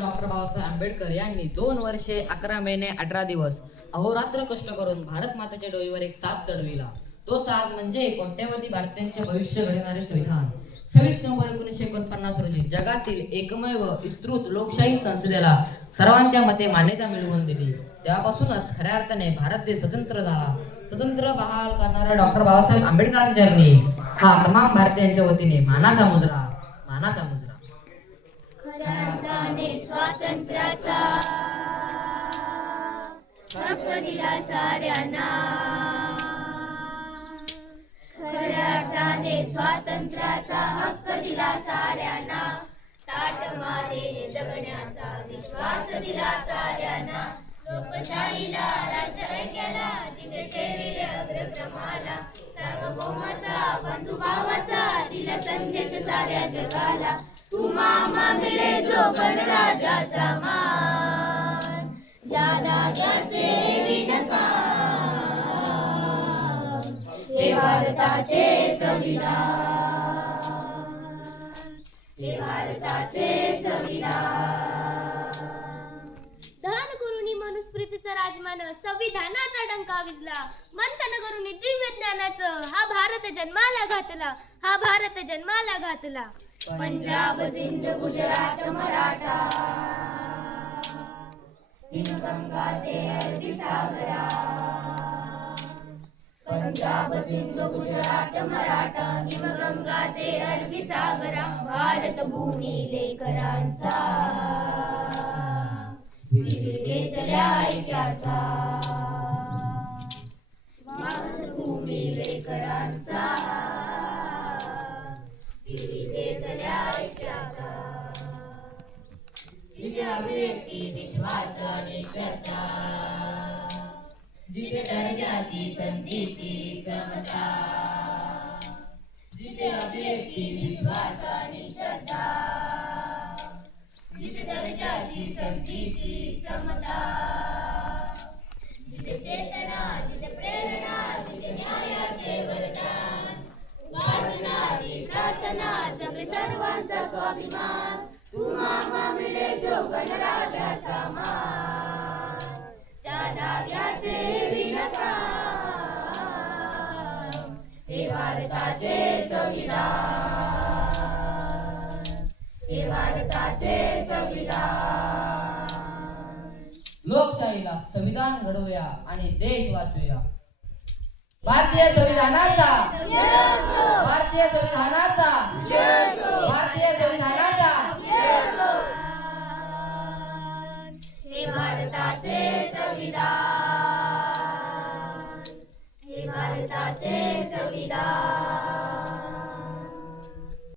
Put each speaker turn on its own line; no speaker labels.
Doctor Babasaheb Ambedkar यांनी दोन वर्षे अकरा महिने अठरा दिवस अहोरात्र कष्ट करून भारत मातेच्या डोईवर एक साथ चढविला. तो साथ म्हणजे कोट्यवधी भारतीयांचे भविष्य घडवणारे संविधान. सव्वीस नोव्हेंबर एकोणीसशे एकोणपन्नास रोजी जगातील एकमेव विस्तृत लोकशाही संसदेला सर्वांच्या मते मान्यता मिळवून दिली. तेव्हापासूनच खऱ्या अर्थाने भारत देश स्वतंत्र झाला. स्वतंत्र बहाल करणाऱ्या डॉक्टर बाबासाहेब आंबेडकर जर्नी हा तमाम भारतीयांच्या वतीने मानाचा मुजरा. मानाचा मुजरा.
हक्क दिला साऱ्यांना खऱ्या अर्थाने स्वातंत्र्याचा हक्क दिला साऱ्यांना ताट जगण्याचा विश्वास दिला साऱ्यांना लोकशाहीला राष्ट्रऐक्याला जिथे ठेविले अग्रक्रमाला सार्वभौमाचा बंधुभावाचा दिला संदेश साऱ्या जगाला तू मिळे जो गणराजाचा मान जादा हे भारताचे संविधान हे भारताचे संविधान.
मनुस्मृतीचा राजमान संविधानाचा डंका विजला. मंथन करून दिव्य ज्ञानाचं हा भारत जन्माला घातला हा भारत जन्माला घातला.
पंजाब सिंध गुजरात मराठा. हिमगंगा ते अरबी सागरा पंजाब सिंध गुजरात मराठा. हिमगंगा ते अरबी सागरा भारत भूमी लेकरांचा. विविधेतल्या ऐक्याचा जिथे अभिव्यक्ती विश्वास आणि श्रद्धा जिथे दर्जाची संधीची समता जिथे अभिव्यक्ती विश्वास आणि श्रद्धा जिथे दर्जाची संधीची समता जिथे चेतना जिथे प्रेरणा जिथे न्यायाचे वरदान प्रार्थना सर्वांचा स्वाभिमान मिळे मान त्या धाग्याचे विणकाम हे भारताचे संविधान हे भारताचे संविधान
लोकशाहीला संविधान घडवूया आणि देश वाचूया. भारतीय संविधानाचा